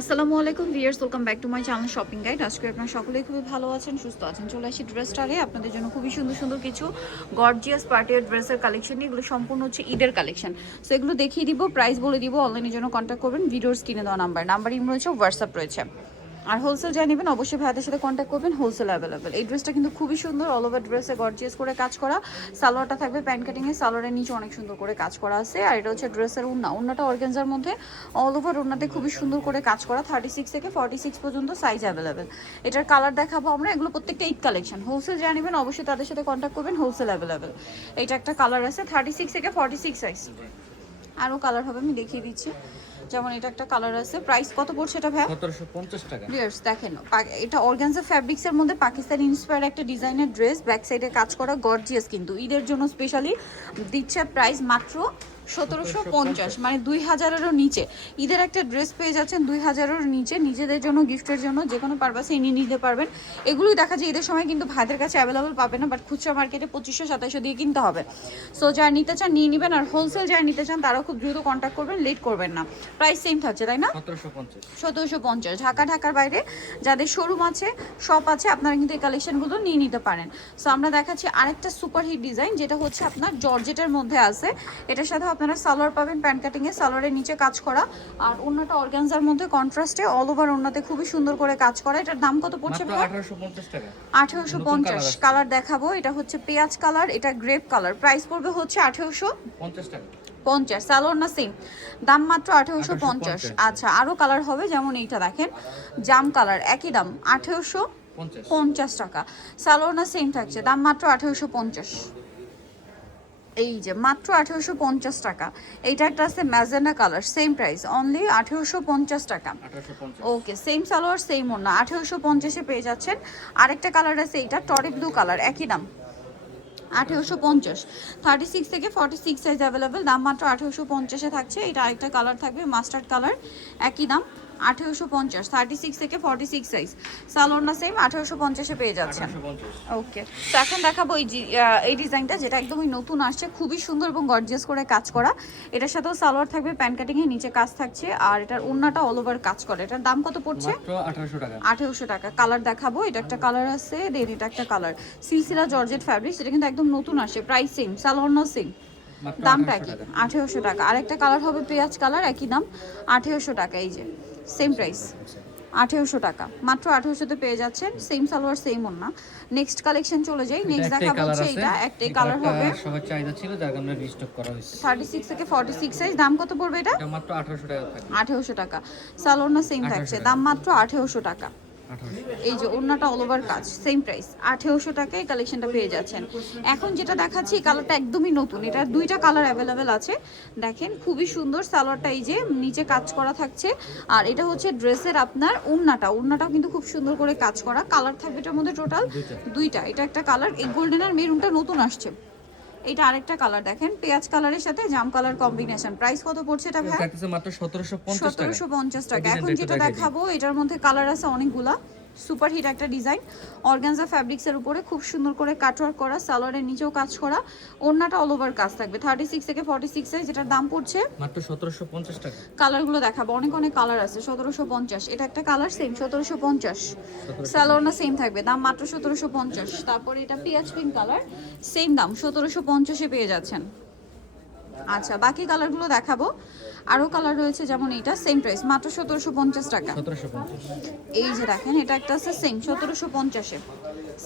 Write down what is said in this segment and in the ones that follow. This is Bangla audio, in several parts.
আসসালামু আলাইকুম viewers, welcome back to my channel shopping guide. আজকে আপনারা সকলেই খুবই ভালো আছেন, সুস্থ আছেন। চলে আসি ড্রেসটারে আপনাদের জন্য খুবই সুন্দর সুন্দর কিছু গর্জিয়াস পার্টির ড্রেসের কালেকশন নিয়ে। এগুলো সম্পূর্ণ হচ্ছে ঈদের কালেকশন। সো এগুলো দেখিয়ে দিব, প্রাইস বলে দিব। অনলাইনের জন্য কন্ট্যাক্ট করবেন, ভিডিওর স্ক্রিনে দেওয়া নাম্বার ইম রয়েছে, হোয়াটসঅ্যাপ রয়েছে। আর হোলসেল যাই নেবেন অবশ্যই ভাইদের সাথে কন্ট্যাক্ট করবেন, হোলসেল অ্যাভেলেবেল। এই ড্রেসটা কিন্তু খুবই সুন্দর, অল ওভার ড্রেসে গর্জিয়াস করে কাজ করা। সালোয়ারটা থাকবে প্যান্ট কাটিংয়ে, সালোয়ারের নিচে অনেক সুন্দর করে কাজ করা আছে। আর এটা হচ্ছে ড্রেসের উন্নাটা অর্গানজার মধ্যে, অল ওভার উন্নাতে খুবই সুন্দর করে কাজ করা। 36 থেকে 46 পর্যন্ত সাইজ অ্যাভেলেবেল। এটার কালার দেখাবো আমরা, এগুলো প্রত্যেকটা ঈদ কালেকশন। হোলসেল যাই নেবেন অবশ্যই তাদের সাথে কন্ট্যাক্ট করবেন, হোলসেল অ্যাভেলেবেল। এটা একটা কালার আছে 36 থেকে 46 সাইজ। আরও কালার হবে, আমি দেখিয়ে দিচ্ছি। যেমন এটা একটা কালার আছে, প্রাইস কত পড়ছে এটা ভাই? 1750 টাকা। ভিউয়ার্স দেখেন, এটা অর্গানজা ফ্যাব্রিক্সের মধ্যে পাকিস্তানি ইন্সপায়ার্ড একটা ডিজাইনের ড্রেস, ব্যাক সাইডে কাজ করা গর্জিয়াস। কিন্তু ঈদের জন্য স্পেশালি দিচ্ছে প্রাইস মাত্র 1750, মানে 2000-এরও নিচে। ঈদের একটা ড্রেস পেয়ে যাচ্ছেন 2000-এর নিচে, নিজেদের জন্য, গিফটের জন্য, যে কোনো পারপাসে নিয়ে নিতে পারবেন। এগুলোই দেখা যায় ঈদের সময় কিন্তু ভাইদের কাছে অ্যাভেলেবল পাবে না, বাট খুচরা মার্কেটে 2500-2700 দিয়ে কিনতে হবে। সো যারা নিতে চান নিয়ে নেবেন, আর হোলসেল যারা নিতে চান তারাও খুব দ্রুত কন্ট্যাক্ট করবেন, লেট করবেন না। প্রাইস সেম থাকছে, তাই না? 1750। ঢাকার বাইরে যাদের শোরুম আছে, শপ আছে, আপনারা কিন্তু এই কালেকশনগুলো নিয়ে নিতে পারেন। সো আমরা দেখাচ্ছি আরেকটা সুপার হিট ডিজাইন, যেটা হচ্ছে আপনার জর্জেটের মধ্যে আছে। এটার সাথে আপনারা সালোয়ার পাবেন প্যান্ট কাটিংয়ে, সালোয়ারের নিচে কাজ করা। আর ওন্নাটা অর্গানজার মধ্যে কন্ট্রাস্টে, অল ওভার ওন্নাতে খুবই সুন্দর করে কাজ করা। এটার দাম কত পড়ছে? 1850 টাকা। 1850। কালার দেখাবো, এটা হচ্ছে পেঁয়াজ কালার, এটা গ্রেপ কালার। প্রাইস পড়বে হচ্ছে 1850 টাকা। সালোয়ার না সেম দাম, মাত্র 1850। আচ্ছা, আরো কালার হবে, যেমন এইটা দেখেন, জাম কালার, একই দাম 1850 টাকা। সালোয়ার না সেম থাকছে, দাম মাত্র 1850। এই যে মাত্র 1850 টাকা। এইটা একটা আছে magenta colour, same price, only 1850 টাকা। ওকে, সেম সালোয়ার সেম ওড়না, 1850-এ পেয়ে যাচ্ছেন। আরেকটা কালার আছে, এইটা টরি ব্লু কালার, একই দাম 1850। 36 থেকে 46 সাইজ অ্যাভেলেবেল, দাম মাত্র 1850-এ থাকছে। এটা আরেকটা কালার থাকবে মাস্টার্ড কালার, একই দাম 1850। 36 থেকে 46 সাইজ, সালোয়ারটা সেম, 1850-এ পেয়ে যাচ্ছেন। ওকে, তো এখন দেখাবো এই ডিজাইনটা, যেটা একদমই নতুন আসছে, খুবই সুন্দর এবং গর্জিয়াস করে কাজ করা। এটার সাথেও সালোয়ার থাকবে প্যান্ট কাটিংয়ে, নিচে কাজ থাকছে। আর এটার ওড়নাটা অল ওভার কাজ করে। এটার দাম কত পড়ছে? মাত্র 1800 টাকা। 1800 টাকা। কালার দেখাবো, এটা একটা কালার আছে, দেন এটা একটা কালার, সিলসিলা জর্জেট ফ্যাব্রিক্স। এটা কিন্তু একদম নতুন আসছে, প্রাইস সেম, সালোয়ার সেম, দামটা কি? 1800 টাকা। আরেকটা কালার হবে পেঁয়াজ কালার, একই দাম 1800 টাকা। এই যে সেম প্রাইস, 1800 টাকা, মাত্র 1800-তে পেয়ে যাচ্ছেন। সেম সালোয়ার সেম ওড়না। নেক্সট কালেকশন চলে যাই, নেক্সট দেখাবো হচ্ছে এটা, একটাই কালার হবে, সবার চাহিদা ছিল, যার কারণে রিস্টক করা হয়েছে। 36 থেকে 46 সাইজ। দাম কত পড়বে এটা? এটা মাত্র 1800 টাকা থাকবে। 1800 টাকা। সালোয়ার না সেম থাকছে, দাম মাত্র 1800 টাকা। এই যে ওড়নাটা অল ওভার কাজ, সেম প্রাইস, 1800 টাকায় কালেকশনটা পেয়ে যাচ্ছেন। এখন যেটা দেখাচ্ছি, এই কালারটা একদমই নতুন, এটার দুইটা কালার অ্যাভেলেবেল আছে। দেখেন খুবই সুন্দর সালোয়ারটা, এই যে নিচে কাজ করা থাকছে। আর এটা হচ্ছে ড্রেসের আপনার ওড়নাটাও কিন্তু খুব সুন্দর করে কাজ করা। কালার থাকবে এটার মধ্যে টোটাল দুইটা। এটা একটা কালার, এই গোল্ডেন আর মেরুনটা নতুন আসছে। এটা আরেকটা কালার দেখেন, পেঁয়াজ কালারের সাথে জাম কালার কম্বিনেশন। প্রাইস কত পড়ছে এটা ভাই? এটা মাত্র 1750 টাকা। 1750 টাকা। এখন যেটা দেখাবো, এটার মধ্যে কালার আছে অনেকগুলা, সুপার হিট একটা ডিজাইন, অর্গানজা ফ্যাব্রিক্সের উপরে খুব সুন্দর করে কাটওয়ার্ক করা, সালোয়ারের নিচেও কাজ করা, ওড়নাটা অল ওভার কাজ থাকবে। 36 থেকে 46 সাইজ, এটার দাম পড়ছে মাত্র 1750 টাকা। কালারগুলো দেখাবো, অনেক কালার আছে। 1750, এটা একটা কালার সেম 1750, সালোয়ারটা সেম থাকবে, দাম মাত্র 1750। তারপরে এটা পেঁয়াজ পিঙ্ক কালার, সেম দাম 1750-এ পেয়ে যাচ্ছেন। আচ্ছা, বাকি কালারগুলো দেখাবো, আরও কালার রয়েছে, যেমন এইটা সেম প্রাইস, মাত্র 1750 টাকা। 1750। এই যে দেখেন, এটা একটা আছে সেম 1750-এ,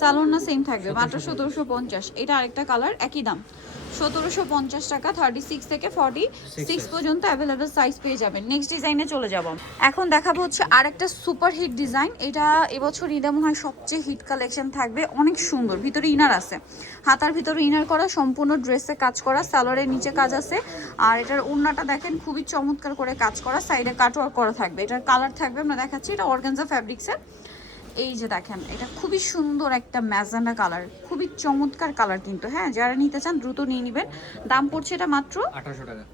সালোয়ার সেম থাকবে, মাত্র 1750। এটা আরেকটা কালার, একই দাম 1750 টাকা। 36 থেকে 46 পর্যন্ত অ্যাভেলেবেল সাইজ পেয়ে যাবেন। নেক্সট ডিজাইনে চলে যাব। এখন দেখাবো হচ্ছে আরেকটা সুপার হিট ডিজাইন, এটা এবছর ঈদে মনে হয় সবচেয়ে হিট কালেকশন থাকবে, অনেক সুন্দর। ভিতরে ইনার আছে, হাতার ভিতরে ইনার করা, সম্পূর্ণ ড্রেসে কাজ করা, সালোয়ারের নিচে কাজ আছে। আর এটার ওড়নাটা দেখেন খুবই চমৎকার করে কাজ করা, সাইডে কাটওয়ার্ক করা থাকবে। এটার কালার থাকবে, আমরা দেখাচ্ছি, এটা অর্গানজা ফ্যাব্রিক্সের। এই যে দেখেন, এটা খুবই সুন্দর একটা ম্যাজেন্ডা কালার, খুবই চমৎকার কালার কিন্তু। হ্যাঁ, যারা নিতে চান দ্রুত নিয়ে নেবেন। দাম পড়ছে এটা মাত্র 1800 টাকা।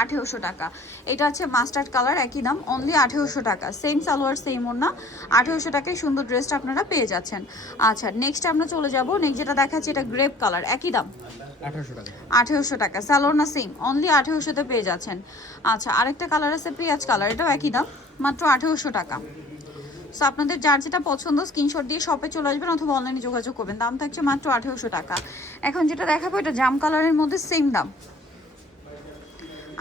1800 টাকা। এটা হচ্ছে মাস্টার্ড কালার, একই দাম, অনলি 1800 টাকা। সেম সালোয়ার সেম ওড়না, 1800 টাকায় সুন্দর ড্রেসটা আপনারা পেয়ে যাচ্ছেন। আচ্ছা, নেক্সট আমরা চলে যাব। নেক্সট যেটা দেখাচ্ছি, এটা গ্রেপ কালার, একই দাম 1800 টাকা। 1800 টাকা। সালোয়ার না সেম? অনলি 1800 তে পেয়ে যাচ্ছেন। আচ্ছা, আরেকটা কালার আছে পেঁয়াজ কালার, এটাও একই দাম, মাত্র 1800 টাকা। সো আপনাদের যার যেটা পছন্দ স্ক্রিনশট দিয়ে শপে চলে আসবেন অথবা অনলাইনে যোগাযোগ করবেন। দাম থাকছে মাত্র 1800 টাকা। এখন যেটা দেখাবো এটা জাম কালারের মধ্যে সেম দাম,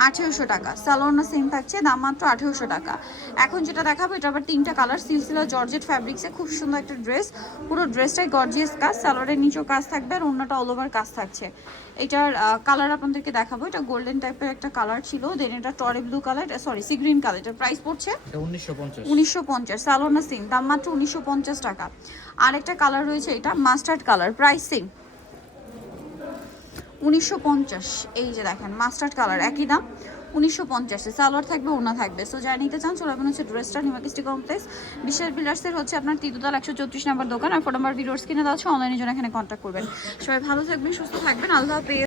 1800 টাকা। সালোয়ার না সেম থাকছে, দাম মাত্র 1800 টাকা। এখন যেটা দেখাবো এটা আবার 3টা কালার, সিলসিলা জর্জেট ফ্যাব্রিক্সে খুব সুন্দর একটা ড্রেস, পুরো ড্রেসটাই গর্জিয়াস কাজ, সালোয়ারের নিচেও কাজ থাকবে আর অন্যটা অল ওভার কাজ থাকছে। এটার কালার আপনাদেরকে দেখাবো, এটা গোল্ডেন টাইপের একটা কালার ছিল, দেন এটা টরে blue colour, sorry sea green colour. এটার প্রাইস পড়ছে এটা 1950। 1950। সালোয়ার না সেম, দাম মাত্র 1950 টাকা। আরেকটা কালার রয়েছে এটা মাস্টার্ড কালার, প্রাইস সেম 1950। এই যে দেখেন মাস্টার্ড কালার, একই দাম 1950। সালোয়ার থাকবে, ওড়না থাকবে। সো যারা নিতে চান চলে আসবেন হচ্ছে ড্রেসটা নিমাকিস্টি কমপ্লেক্স বিশাল বিল্ডার্সের হচ্ছে আপনার তিতুতলা 134 নম্বর দোকান। আর ফোন নাম্বার ভিডিওস কিনে দেওয়া আছে, অনলাইনের জন্য এখানে কন্ট্যাক্ট করবেন। সবাই ভালো থাকবেন, সুস্থ থাকবেন, আল্লাহ হাফেজ।